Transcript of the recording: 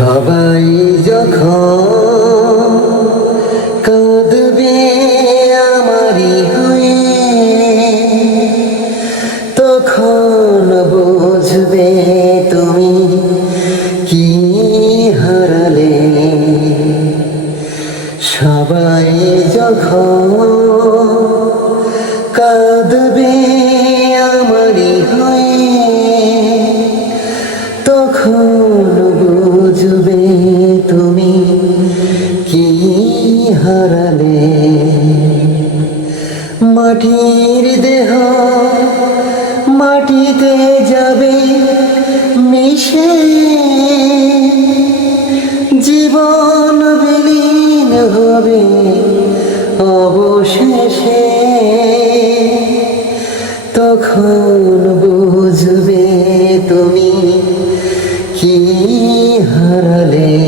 সবাই যখন কাঁদবে আমারই হয়ে, তখন বুঝবে তুমি কি হারালে। সবাই যখন কাঁদবে আমারই হয়ে, তখন বুঝবে তুমি কি হারালে। মাটির দেহ মাটিতে যাবে মিশে, জীবন বিলীন হবে অবশেষে। তখন বুঝবে তুমি কি হারালে।